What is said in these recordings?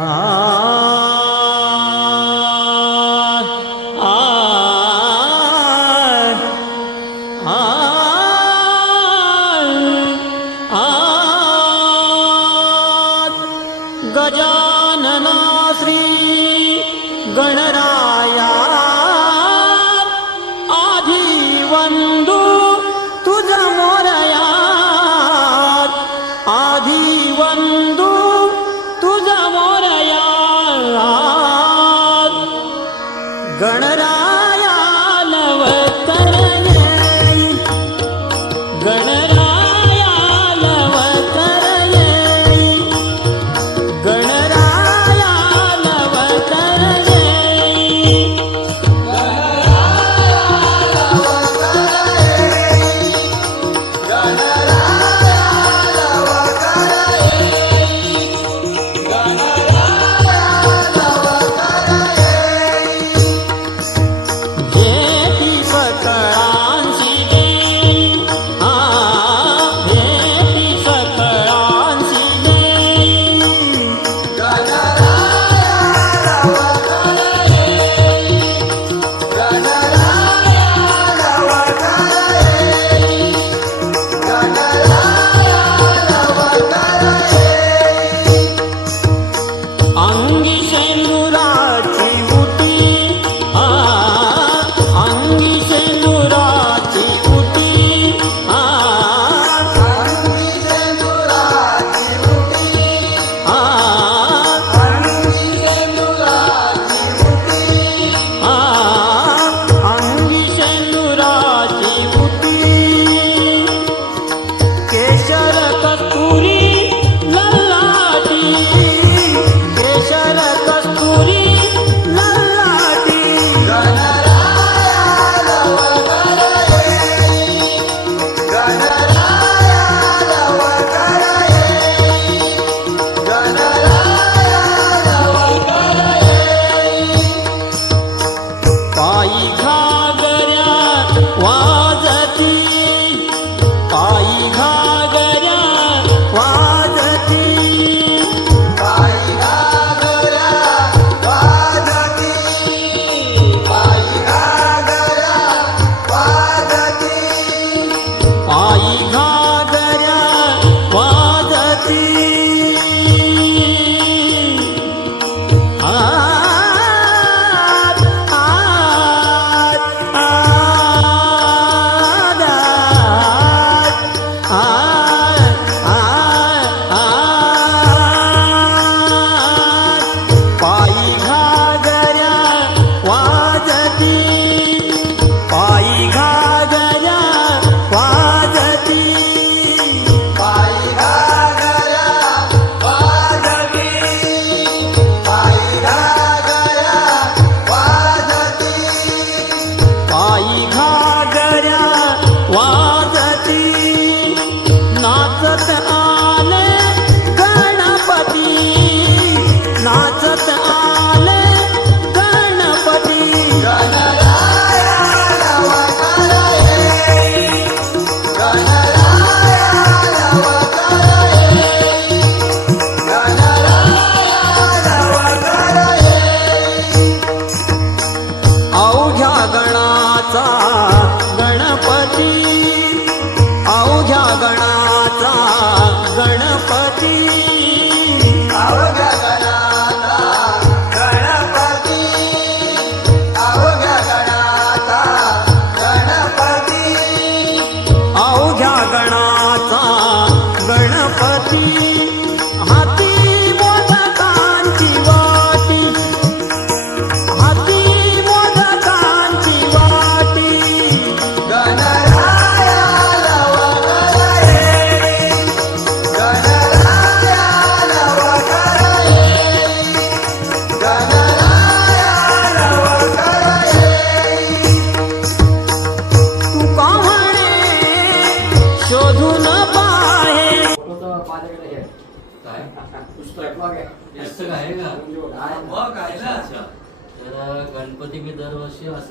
Ah.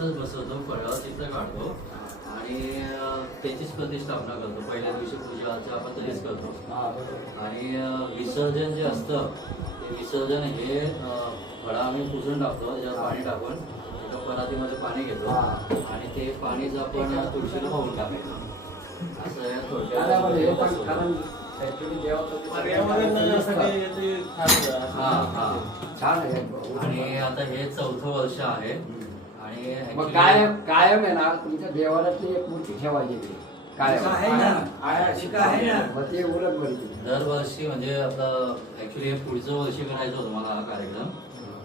असंच बसवतो फळं चित्र काढतो. आणि त्याचीच प्रतिष्ठापना करतो. पहिल्या दिवशी पूजा आपण तरीच करतो. हा. आणि विसर्जन जे असतं ते विसर्जन हे अं, फळं आम्ही पुसून टाकतो त्याच्यात पाणी टाकून एका परातीमध्ये पाणी घेतो. आणि ते पाणीच आपण तुळशीला वाहून टाकायचं. असं या थोडक्यात आणि आता हे चौथं वर्ष आहे. आणि मग कायम कायम आहे ना तुमच्या देवालयातली एक मूर्ती ठेवायची ती कायम. आहे ना. आहे, आहे ना. मग ते उलट बरी दरवर्षी म्हणजे आपलं ऍक्च्युली पुढचं वर्षी करायचं होतं मला हा कार्यक्रम.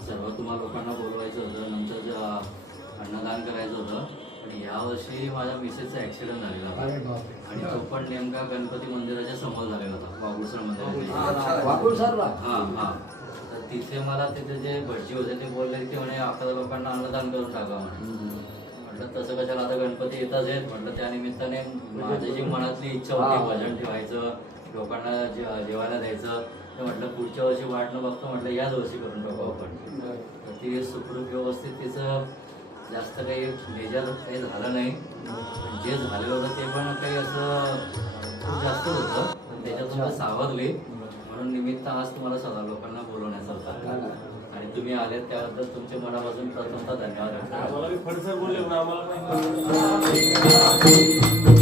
सर्व तुम्हाला लोकांना बोलवायचं होतं नंतर जे अन्नदान करायचं होतं. पण या वर्षी माझ्या मिसेसचा ऍक्सिडेंट झालेला अरे होता बापरे. आणि तो पण नेमका गणपती मंदिराच्या समोर झालेला होता वाघुसर मंदिराच्या वाकून सरला हा हा. तिथे मला तिथे जे भटजी होते ते बोलले की म्हणे अकरा लोकांना अन्नदान करून टाका म्हणे. म्हटलं तसं कशाला आता गणपती येतच आहेत? म्हटलं त्या निमित्ताने माझी जी मनातली इच्छा होती. भजन ठेवायचं लोकांना जेवायला द्यायचं ते म्हटलं पुढच्या वर्षी वाट न बघतो म्हटलं याच वर्षी करून टाकू आपण. तर ती सुखरूप व्यवस्थित तिचं जास्त काही मेजर काही झालं नाही. जे झालेलं होतं ते पण काही असं खूप जास्तच होतं. पण त्याच्यातून सावरली. म्हणून निमित्त आज तुम्हाला सगळ्या लोकांना बोलवण्याचा होता आणि तुम्ही आलेत त्याबद्दल तुमचे मनापासून प्रथमतः धन्यवाद.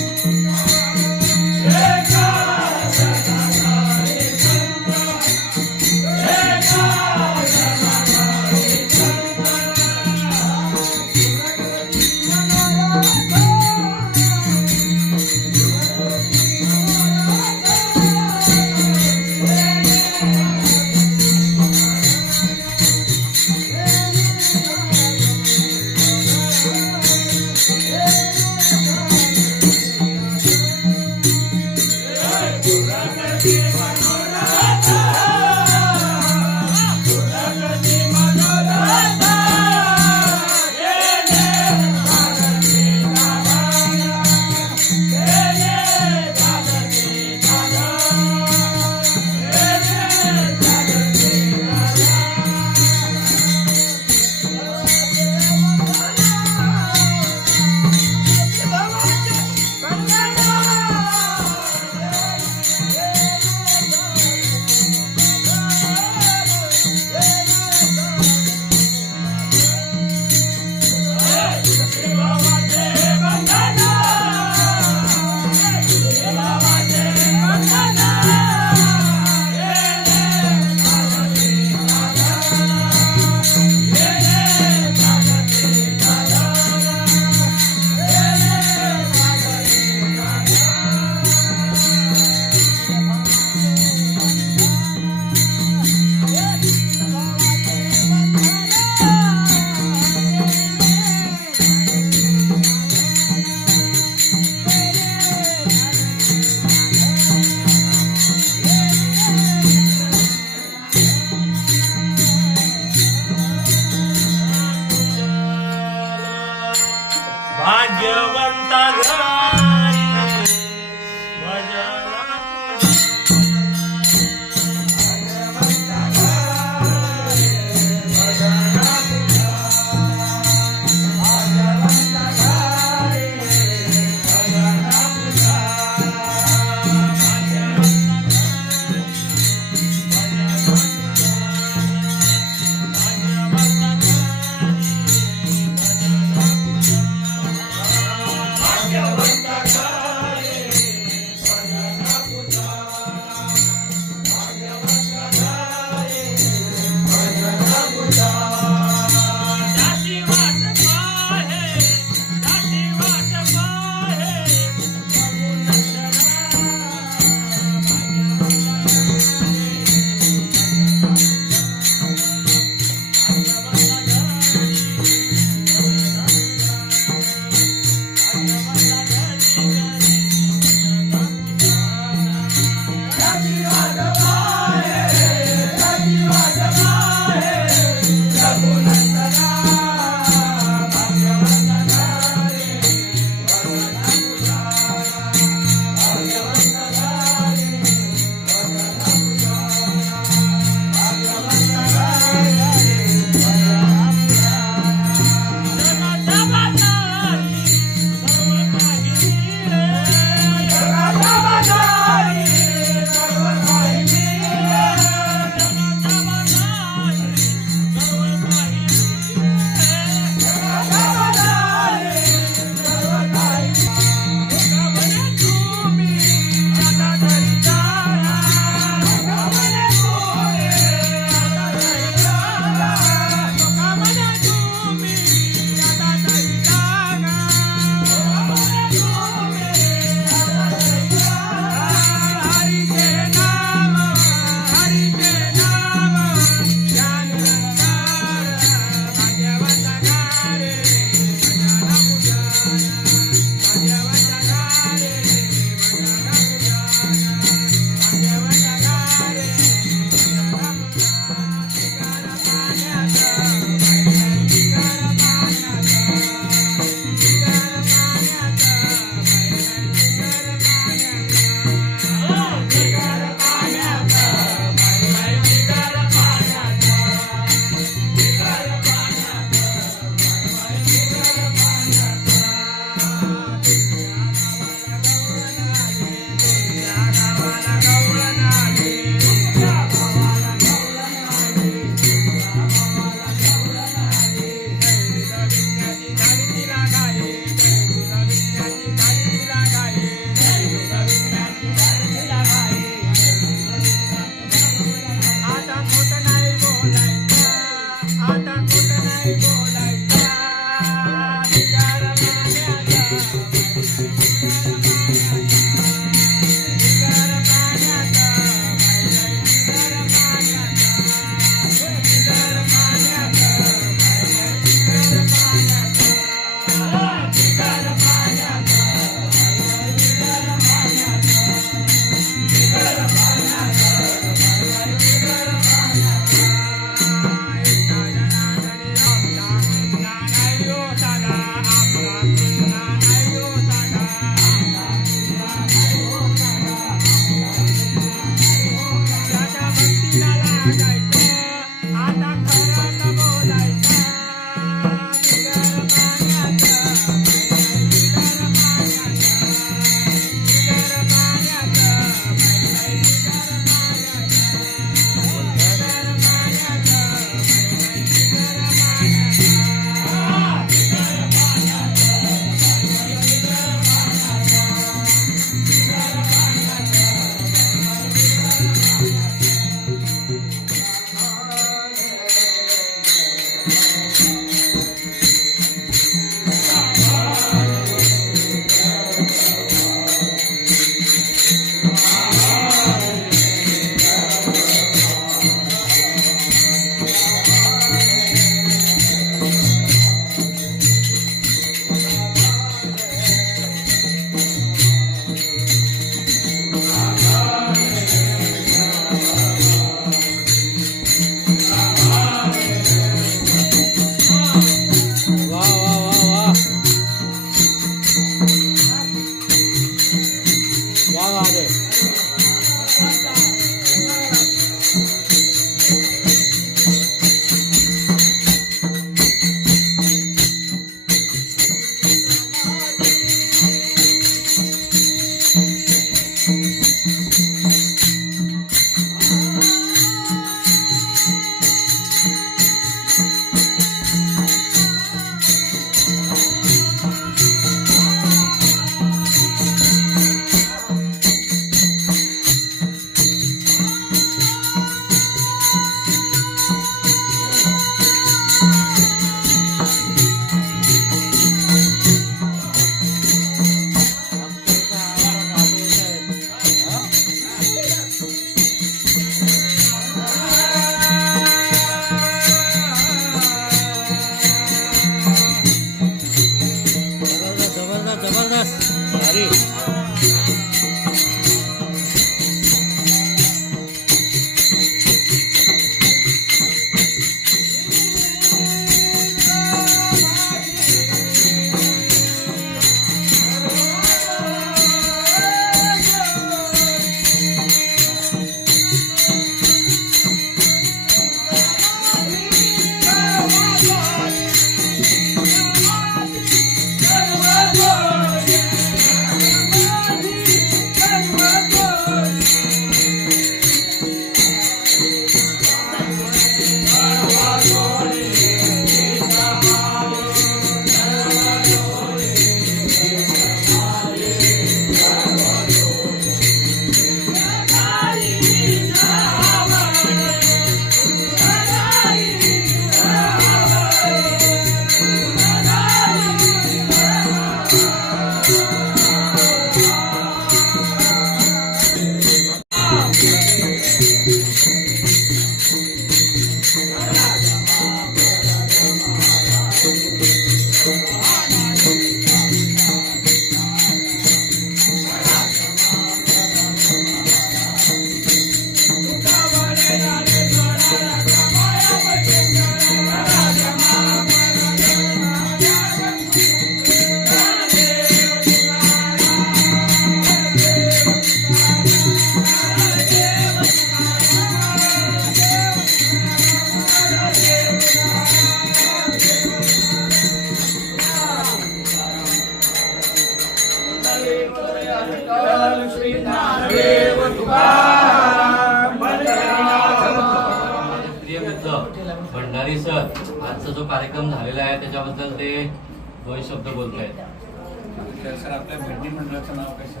नाव काय सर?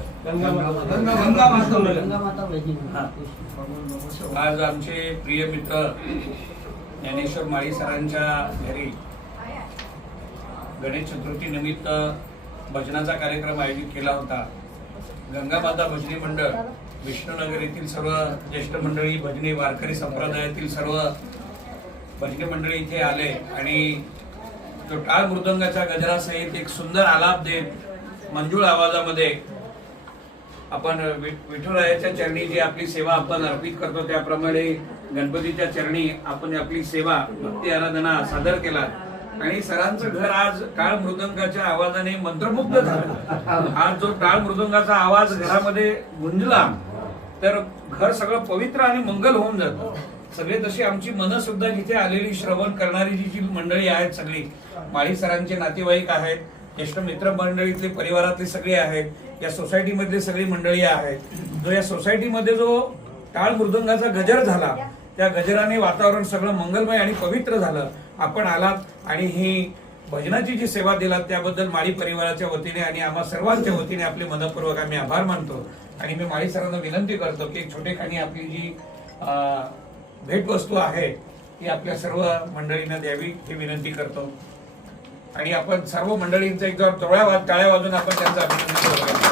आज आमचे प्रिय मित्र ज्ञानेश्वर माळी सरांच्या घरी गणेश चतुर्थी निमित्त भजनाचा कार्यक्रम आयोजित केला होता. गंगामाता भजनी मंडळ विष्णुनगर येथील सर्व ज्येष्ठ मंडळी भजनी वारकरी संप्रदायातील सर्व भजनी मंडळी इथे आले आणि तो टाळ मृदंगाच्या गजरासहित एक सुंदर आलाप देत मंजूळ आवाजामध्ये आपण वि- विठुरायाच्या चरणी जी आपली सेवा आपण अर्पित करतो त्याप्रमाणे गणपतीच्या चरणी आपण आपली सेवा भक्ती आराधना सादर केला आणि सरांचं घर आज टाळ मृदंगाच्या आवाजाने मंत्रमुग्ध झालं. आज जो टाळ मृदंगाचा आवाज घरामध्ये गुंजला तर घर सगळं पवित्र आणि मंगल होऊन जातं. सगळे तशी आमची मनं सुद्धा जिथे आलेली श्रवण करणारी जी जी मंडळी आहेत सगळी माळी सरांचे नातेवाईक आहेत ज्येष्ठ मित्र मंडळीतले परिवारातले सगळे आहेत या सोसायटीमधले सगळी मंडळी आहेत. जो या सोसायटीमध्ये जो टाळ मृदंगाचा गजर झाला त्या गजराने वातावरण सगळं मंगलमय आणि पवित्र झालं. आपण आलात आणि ही भजनाची जी सेवा दिलात त्याबद्दल माळी परिवाराच्या वतीने आणि आम्हा सर्वांच्या वतीने आपले मनपूर्वक आम्ही आभार मानतो. आणि मी माळी सरांना विनंती करतो की छोटेखानी आपली जी भेटवस्तू आहे ती आपल्या सर्व मंडळींना द्यावी ही विनंती करतो. आणि आपण सर्व मंडळींचा एकदा टोळ्या वाज टाळ्या वाजून आपण त्यांचं अभिनंदन करूया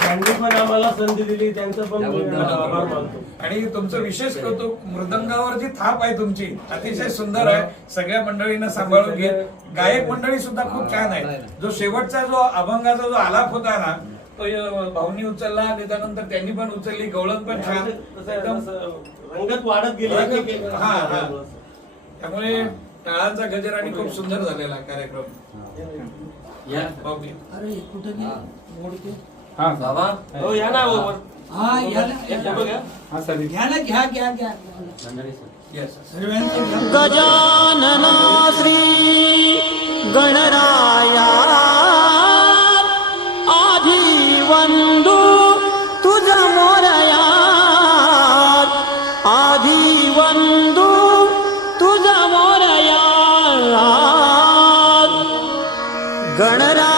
त्यांनी पण आम्हाला संधी दिली त्यांचं पण आभार मानतो. आणि तुमचं विशेष कौतुक मृदंगावर जी थाप आहे तुमची अतिशय सुंदर आहे. सगळ्या मंडळींना सांभाळून घेत गायक मंडळी सुद्धा खूप छान आहे. जो शेवटचा जो अभंगाचा जो आलाप होता ना तो भाऊनी उचलला आणि त्यानंतर त्यांनी पण उचलली गवळण पण छान. एकदम रंगत वाढत गेली. हा, हा. त्यामुळे टाळांचा गजर आणि खूप सुंदर झालेला कार्यक्रम. या. बघूया. अरे कुठं हा. मोडते बाबा हो या ना वर. हा या ना, एक फोटो घ्या घ्या ना घ्या घ्या सर. घ्या गजानना श्री गणराया. गणरा